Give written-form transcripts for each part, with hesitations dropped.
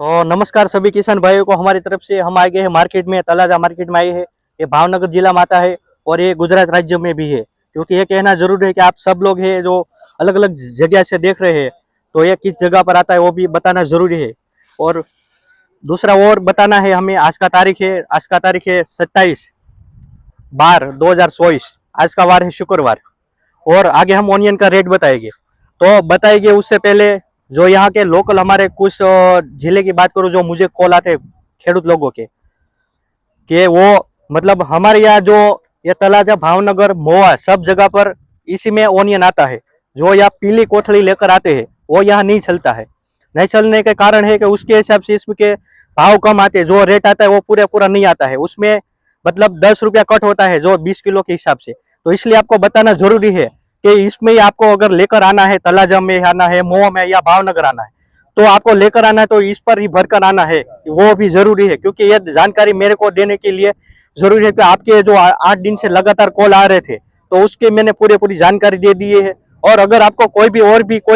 तो नमस्कार सभी किसान भाइयों को हमारी तरफ से। हम आ गए हैं मार्केट में, तलाजा मार्केट में आए हैं। ये भावनगर जिला में आता है और ये गुजरात राज्य में भी है, क्योंकि ये कहना जरूरी है कि आप सब लोग हैं जो अलग अलग जगह से देख रहे हैं, तो ये किस जगह पर आता है वो भी बताना जरूरी है। और दूसरा और बताना है हमें, आज का तारीख है 27/12/2024। आज का वार है शुक्रवार। और आगे हम ऑनियन का रेट बताएंगे। तो बताएंगे उससे पहले जो यहाँ के लोकल हमारे कुछ जिले की बात करूँ, जो मुझे कॉल आते हैं खेडूत लोगों के, कि वो मतलब हमारे यहाँ जो ये तलाजा भावनगर मोवा सब जगह पर इसी में ओनियन आता है। जो यहाँ पीली कोथड़ी लेकर आते हैं वो यहाँ नहीं चलता है। नहीं चलने के कारण है कि उसके हिसाब से इसके भाव कम आते हैं। जो रेट आता है वो पूरा पूरा नहीं आता है, उसमें मतलब 10 रुपया कट होता है जो 20 किलो के हिसाब से। तो इसलिए आपको बताना जरूरी है कि इसमें आपको अगर लेकर आना है, तलाजा में आना है, मोह में या भावनगर आना है, तो आपको लेकर आना है तो इस पर ही भरकर आना है, वो भी जरूरी है। क्योंकि यह जानकारी मेरे को देने के लिए जरूरी है कि आपके जो 8 दिन से लगातार कॉल आ रहे थे, तो उसके मैंने पूरी जानकारी दे दी है। और अगर आपको कोई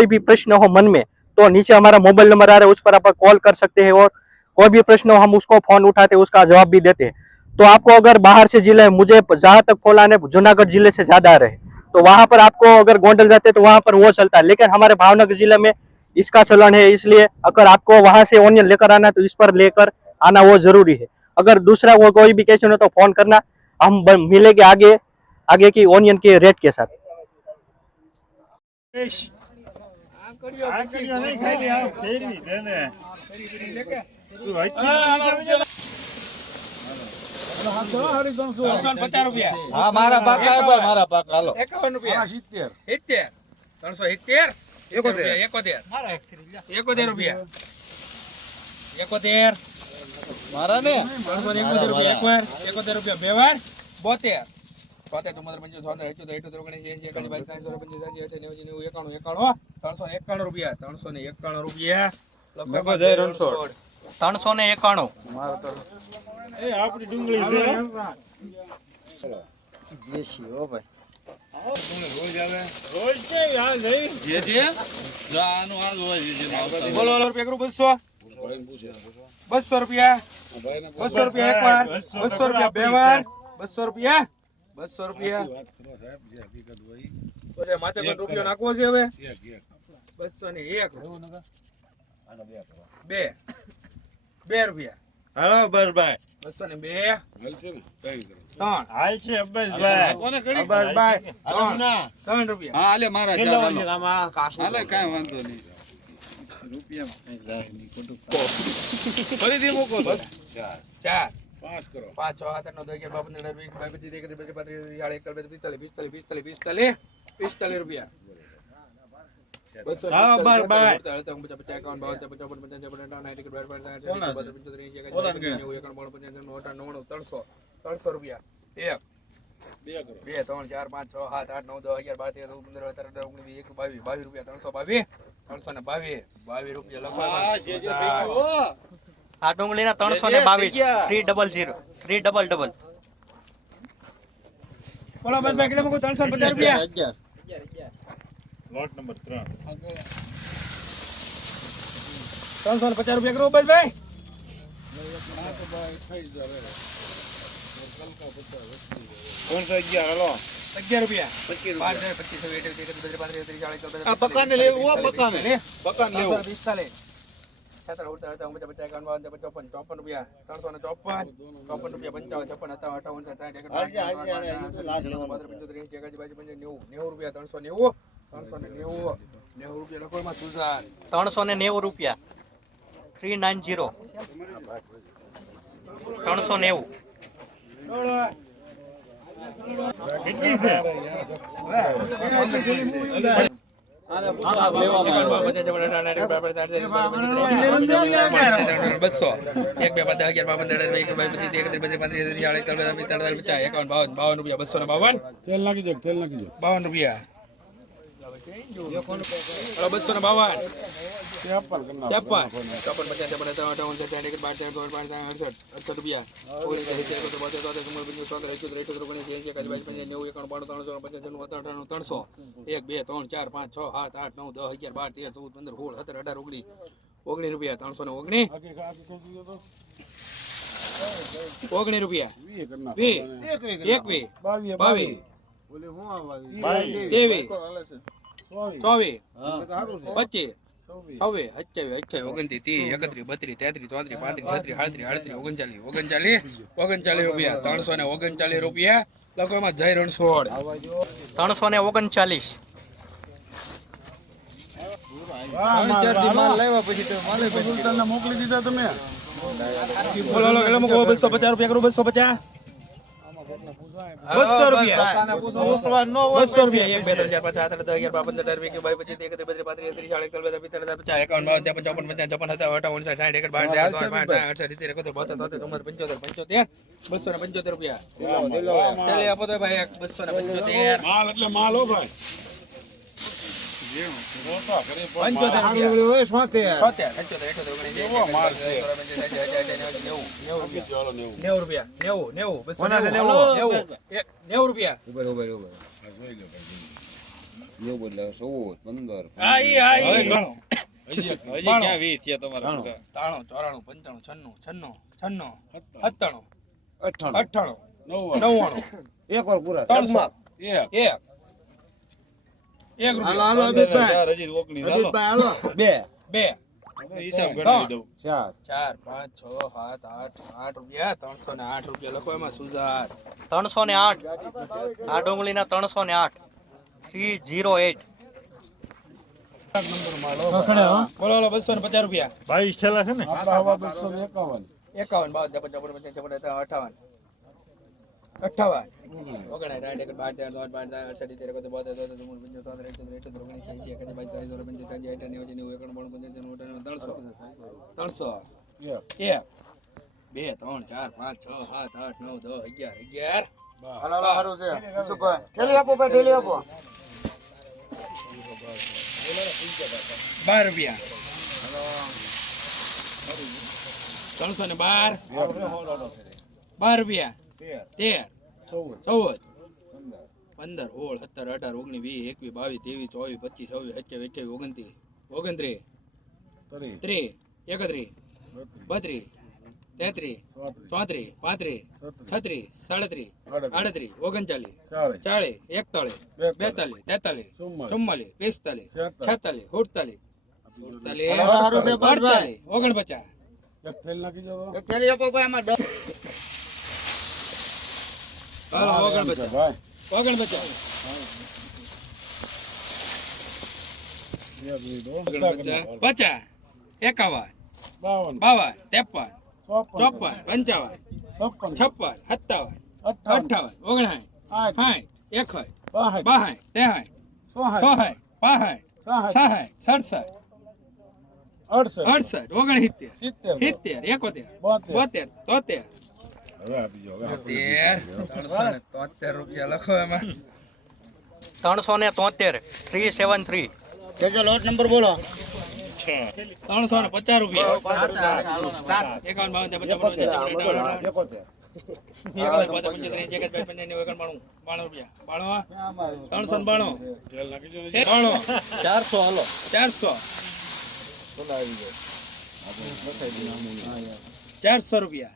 भी प्रश्न हो मन में, तो नीचे हमारा मोबाइल नंबर आ रहा है, उस पर आप कॉल कर सकते हैं। और कोई भी प्रश्न हो हम उसको फोन उठाते, उसका जवाब भी देते हैं। तो आपको अगर बाहर से जिले, मुझे जहां तक फोन आने जूनागढ़ जिले से ज्यादा आ रहे हैं, तो वहां पर आपको अगर गोंडल जाते तो वहां पर वो चलता है, लेकिन हमारे भावनगर जिले में इसका चलन है। इसलिए अगर आपको वहां से ओनियन लेकर आना है तो इस पर लेकर आना वो जरूरी है। अगर दूसरा वो कोई भी क्वेश्चन हो तो फोन करना, हम मिलेंगे आगे की ओनियन के रेट के साथ। મારા પાક મારા પાક હાલો 51 રૂપિયા 70 370 71 રૂપિયા 71 મારા ને 371 રૂપિયા એકવાર 71 રૂપિયા બે વાર 72 72 391 રૂપિયા 391 એ આપણી ડુંગળી છે દેશી હો ભાઈ રોજ આવે રોજ કે યાર લઈ જે જો આનું આ હોય જે બોલો રૂપિયા કરું 200 રૂપિયા 200 રૂપિયા એકવાર 200 રૂપિયા બે વાર 200 રૂપિયા 200 રૂપિયા પછી માથે કોઈ રૂપિયો નાખવો છે હવે 201 બે રૂપિયા હાલો બસ ભાઈ 202 ત્રણ હાલ છે બસ ભાઈ કોને કરી બસ ભાઈ હાલો ના 3 રૂપિયા હા આલે મારા જાવ આમાં કાશું હાલે કાઈ વાંધો નહીં રૂપિયા કઈ જાય નહીં ખોટું ફરીથી મૂકો બસ 4 5 કરો 5 6 7 9 10 11 રૂપિયા હા બસ ભાઈ ત્રણસો રૂપિયા એક 2 3 4 5 6 7 8 9 10 11 12 13 14 15 17 18 19 20 21 22 રૂપિયા 322 રૂપિયા લખવા આ ડુંગળીના 322 300 બોલો બસ ભાઈ કેટલા મૂકો 350 રૂપિયા લોટ નંબર 3 350 રૂપિયા કરો બસ ભાઈ કોણ સો 11 હાલો 11 રૂપિયા 25 આ પકાને લેવું આ પકાને લેવું 45 57 54 રૂપિયા 354 રૂપિયા 55 56 રૂપિયા 390 લખોમાં સુજાન 390 રૂપિયા 390 390 કેટલી છે બસો એક બે 15 52 રૂપિયા 252 તેલ નાખી દે 52 રૂપિયા 300 1 2 3 4 5 6 7 8 9 10 11 12 13 14 15 16 17 18 19 19 રૂપિયા 319 19 રૂપિયા 20 21 22 23 24 25 હવે 28 29 30 31 32 33 34 35 36 37 રૂપિયા 339 રૂપિયા લખો એમાં જય રણછોડ 339. મોકલી દીધા તમે બોલો 250 રૂપિયા કરું 250 200 રૂપિયા 200 રૂપિયા 1 2 3 4 5 6 7 8 9 11 12 15 18 20 21 22 23 34 35 46 47 50 275 રૂપિયા ચાલે આપો તો ભાઈ 275 માલ એટલે માલ હો ભાઈ 308. આ ડુંગળીના 308. 308. બોલો 250 રૂપિયા 22 છેલ્લા છે ને આપણા હવા 251 51 58 રૂપિયા 13 14 15 16 17 18 19 20 21 22 23 24 25 26 27 28 29 30 31 32 33 34 35 36 38 39 40 41 42 43 44 45 46 47 49 એક ફેલ નાખી દો ભાઈ 50 51 52 53 54 55 56 57 58 59 60 61 62 63 64 65 66 67 69 70 71 72 73 73 રૂપિયા લખો એમાં 373. 373. 350 રૂપિયા 400 રૂપિયા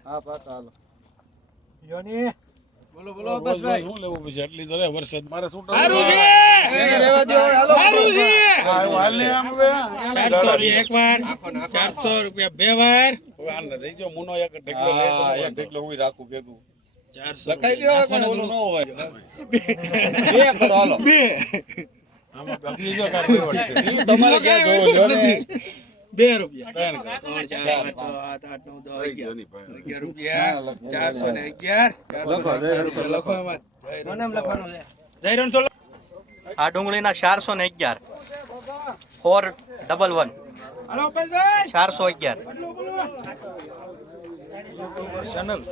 બોલો બોલો બસ ભાઈ શું લેવું પછી એટલી દરે વરસાદ મારે શું હારું છે હારું છે હાલ ને આમ હવે 400 રૂપિયા એક વાર 400 રૂપિયા બે વાર હવે આને દઈ જો મુનો એક ઢેકલો લે તો એક ઢેકલો હું રાખું ભેગું 400 લખાઈ દેવા પણ ઓલું ન હોય બે કરો હાલો બે આમાં બીજો કાઢી પડશે તમારે ક્યાં જોવો જો ને 2 રૂપિયા 3 4 5 6 7 8 9 10 11 રૂપિયા 411 411 લખો એમાં નામ લખવાનું છે જય રણછોડ આ ડુંગળીના 411. 411. હાલો પરેશભાઈ 411. બોલો બોલો ચેનલ